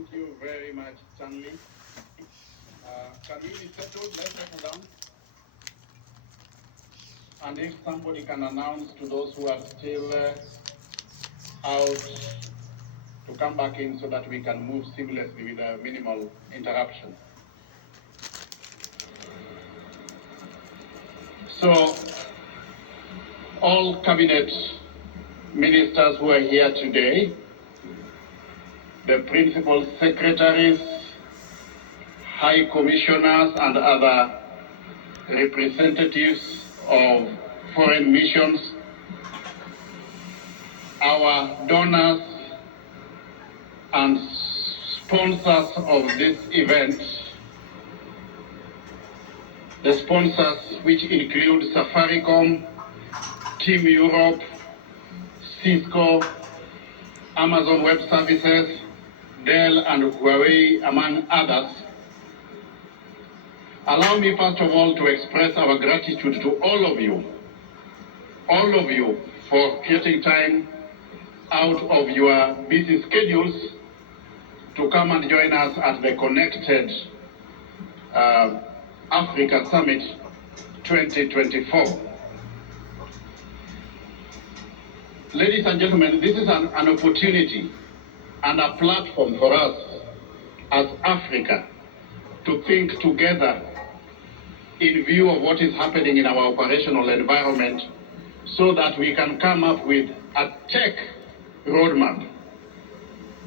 Thank you very much, Stanley. Can we be settled? Let's settle down. And if somebody can announce to those who are still out to come back in so that we can move seamlessly with a minimal interruption. So, all cabinet ministers who are here today, the principal secretaries, high commissioners, and other representatives of foreign missions, our donors and sponsors of this event, the sponsors which include Safaricom, Team Europe, Cisco, Amazon Web Services, Dell, and Huawei, among others. Allow me first of all to express our gratitude to all of you for creating time out of your busy schedules to come and join us at the Connected Africa Summit 2024. Ladies and gentlemen, this is an opportunity and a platform for us as Africa to think together in view of what is happening in our operational environment so that we can come up with a tech roadmap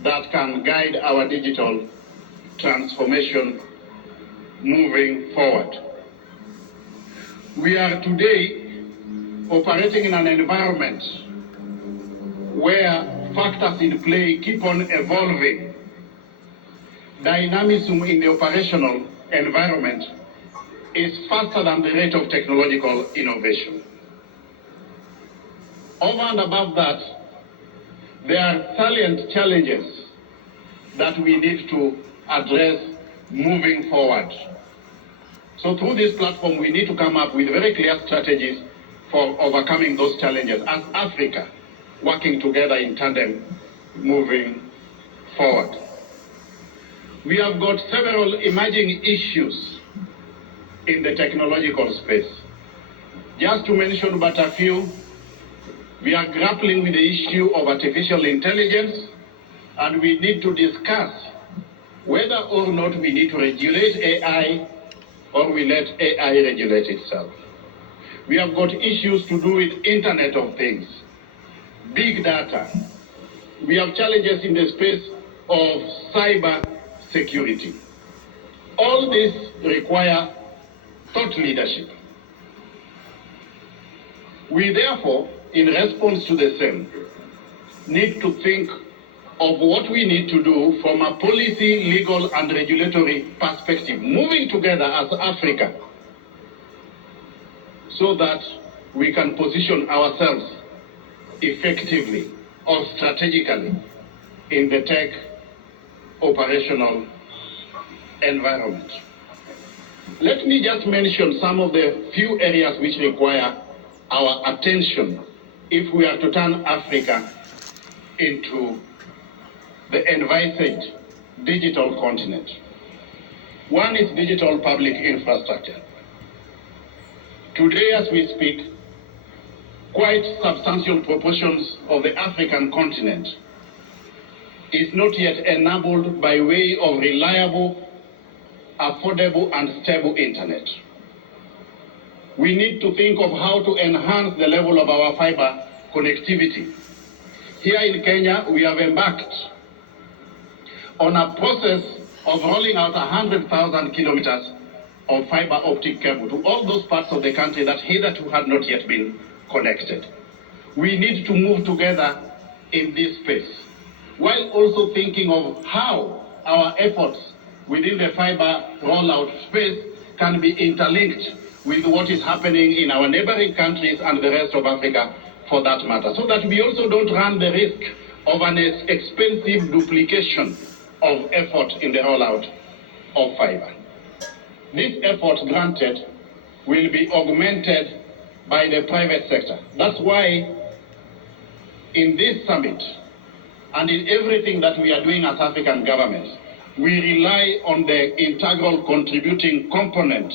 that can guide our digital transformation moving forward. We are today operating in an environment where factors in play keep on evolving. Dynamism in the operational environment is faster than the rate of technological innovation. Over and above that, there are salient challenges that we need to address moving forward. So through this platform, we need to come up with very clear strategies for overcoming those challenges as Africa, working together in tandem, moving forward. We have got several emerging issues in the technological space. Just to mention but a few, we are grappling with the issue of artificial intelligence, and we need to discuss whether or not we need to regulate AI or we let AI regulate itself. We have got issues to do with Internet of Things, big data. We have challenges in the space of cyber security. All this require thought leadership. We therefore, in response to the same, need to think of what we need to do from a policy, legal, and regulatory perspective, moving together as Africa, so that we can position ourselves effectively or strategically in the tech operational environment. Let me just mention some of the few areas which require our attention if we are to turn Africa into the envisaged digital continent. One is digital public infrastructure. Today, as we speak, quite substantial proportions of the African continent is not yet enabled by way of reliable, affordable, and stable internet. We need to think of how to enhance the level of our fiber connectivity. Here in Kenya, we have embarked on a process of rolling out 100,000 kilometers of fiber optic cable to all those parts of the country that hitherto had not yet been connected. We need to move together in this space, while also thinking of how our efforts within the fiber rollout space can be interlinked with what is happening in our neighboring countries and the rest of Africa for that matter, so that we also don't run the risk of an expensive duplication of effort in the rollout of fiber. This effort, granted, will be augmented by the private sector. That's why in this summit and in everything that we are doing as African governments, we rely on the integral contributing component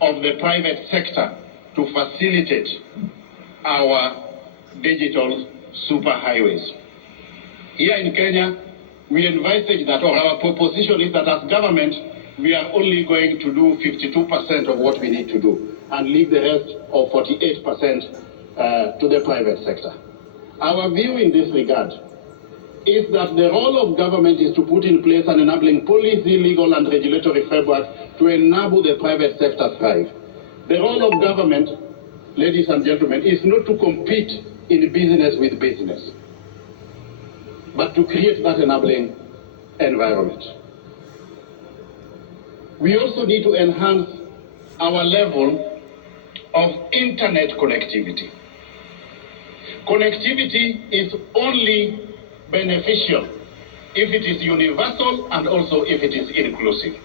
of the private sector to facilitate our digital superhighways. Here in Kenya, we envisage that, or our proposition is that as government, we are only going to do 52% of what we need to do and leave the rest of 48% to the private sector. Our view in this regard is that the role of government is to put in place an enabling policy, legal and regulatory framework to enable the private sector thrive. The role of government, ladies and gentlemen, is not to compete in business with business, but to create that enabling environment. We also need to enhance our level of internet connectivity. Connectivity is only beneficial if it is universal and also if it is inclusive.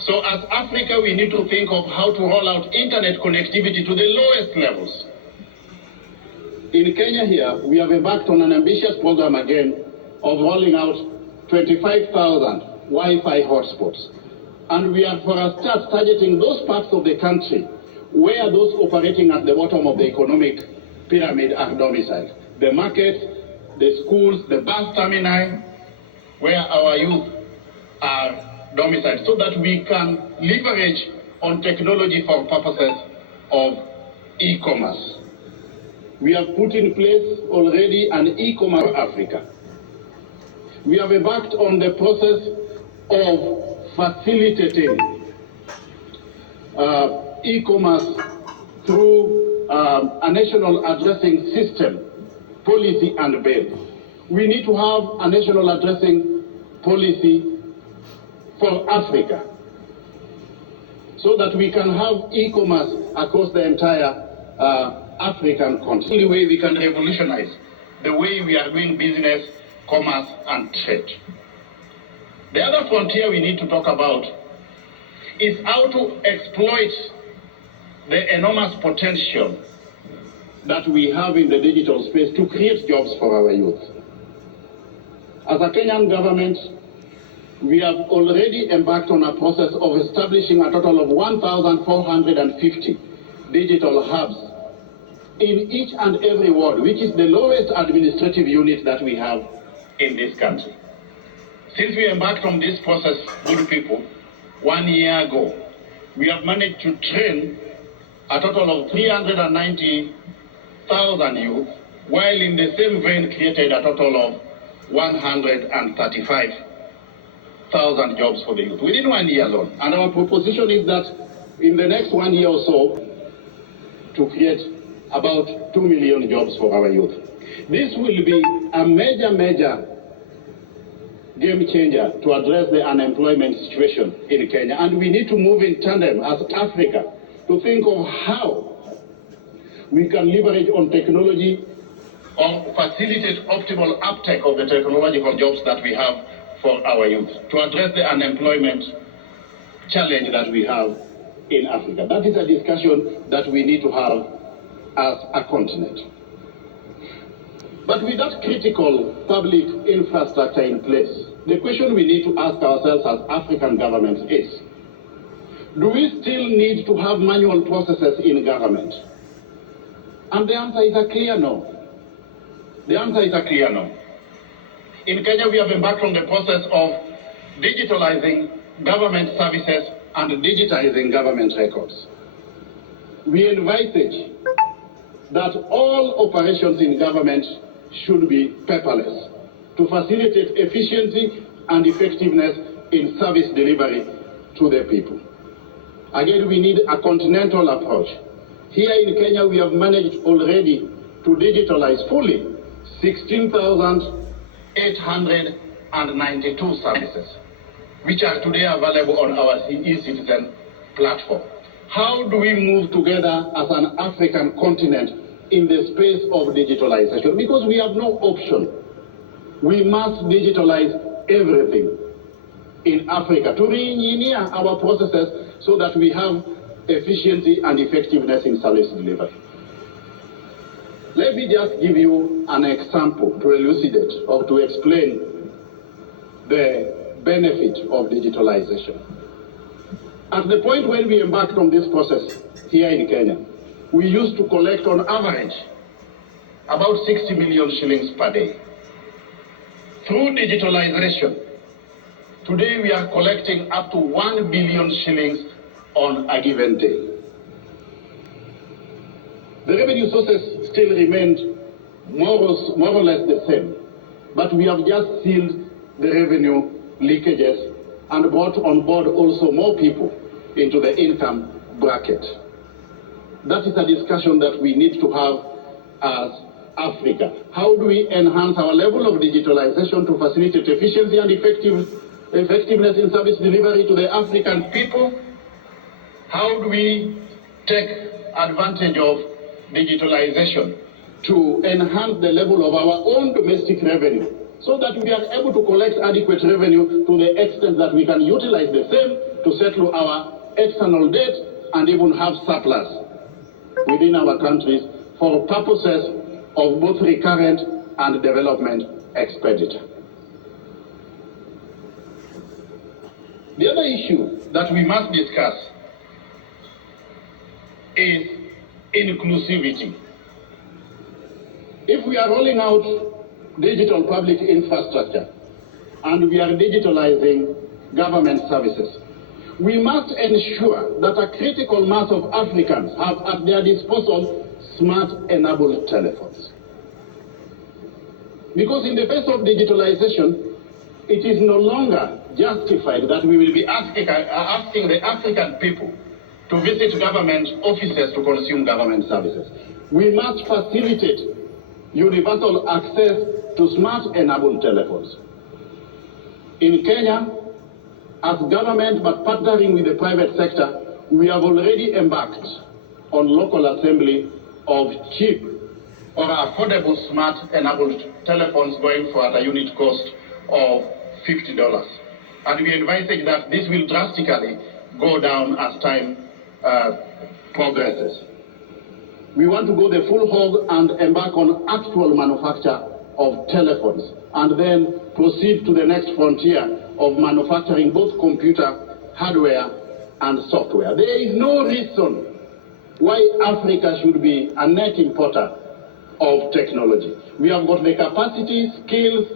So as Africa, we need to think of how to roll out internet connectivity to the lowest levels. In Kenya here, we have embarked on an ambitious program again of rolling out 25,000 Wi-Fi hotspots. And we are, for a start, targeting those parts of the country where those operating at the bottom of the economic pyramid are domiciled. The markets, the schools, the bus terminali, where our youth are domiciled, so that we can leverage on technology for purposes of e-commerce. We have put in place already an e-commerce for Africa. We have embarked on the process of facilitating e-commerce through a national addressing system, policy and bill. We need to have a national addressing policy for Africa so that we can have e-commerce across the entire African continent. The only way we can revolutionize the way we are doing business, commerce and trade. The other frontier we need to talk about is how to exploit the enormous potential that we have in the digital space to create jobs for our youth. As a Kenyan government, we have already embarked on a process of establishing a total of 1,450 digital hubs in each and every ward, which is the lowest administrative unit that we have in this country. Since we embarked on this process, good people, 1 year ago, we have managed to train a total of 390,000 youth, while in the same vein created a total of 135,000 jobs for the youth within 1 year alone. And our proposition is that in the next 1 year or so, to create about 2 million jobs for our youth. This will be a major game changer to address the unemployment situation in Kenya. And we need to move in tandem as Africa to think of how we can leverage on technology or facilitate optimal uptake of the technological jobs that we have for our youth to address the unemployment challenge that we have in Africa. That is a discussion that we need to have as a continent. But with that critical public infrastructure in place, the question we need to ask ourselves as African governments is, do we still need to have manual processes in government? And the answer is a clear no. The answer is a clear no. In Kenya, we have embarked on the process of digitalizing government services and digitizing government records. We envisage that all operations in government should be paperless to facilitate efficiency and effectiveness in service delivery to the people. Again, we need a continental approach. Here in Kenya, we have managed already to digitalize fully 16,892 services, which are today available on our e-citizen platform. How do we move together as an African continent in the space of digitalization? Because we have no option. We must digitalize everything in Africa to re-engineer our processes so that we have efficiency and effectiveness in service delivery. Let me just give you an example to elucidate or to explain the benefit of digitalization. At the point when we embarked on this process here in Kenya, we used to collect on average about 60 million shillings per day. Through digitalization, today we are collecting up to 1 billion shillings on a given day. The revenue sources still remained more or less the same, but we have just sealed the revenue leakages and brought on board also more people into the income bracket. That is a discussion that we need to have as Africa. How do we enhance our level of digitalization to facilitate efficiency and effectiveness in service delivery to the African people? How do we take advantage of digitalization to enhance the level of our own domestic revenue so that we are able to collect adequate revenue to the extent that we can utilize the same to settle our external debt and even have surplus within our countries for purposes of both recurrent and development expenditure. The other issue that we must discuss is inclusivity. If we are rolling out digital public infrastructure and we are digitalizing government services, we must ensure that a critical mass of Africans have at their disposal smart-enabled telephones. Because in the face of digitalization, it is no longer justified that we will be asking the African people to visit government offices to consume government services. We must facilitate universal access to smart-enabled telephones. In Kenya, as government but partnering with the private sector, we have already embarked on local assembly of cheap or affordable smart-enabled telephones going for at a unit cost of $50. And we envisage that this will drastically go down as time progresses. We want to go the full hog and embark on actual manufacture of telephones and then proceed to the next frontier of manufacturing both computer, hardware, and software. There is no reason why Africa should be a net importer of technology. We have got the capacity, skills,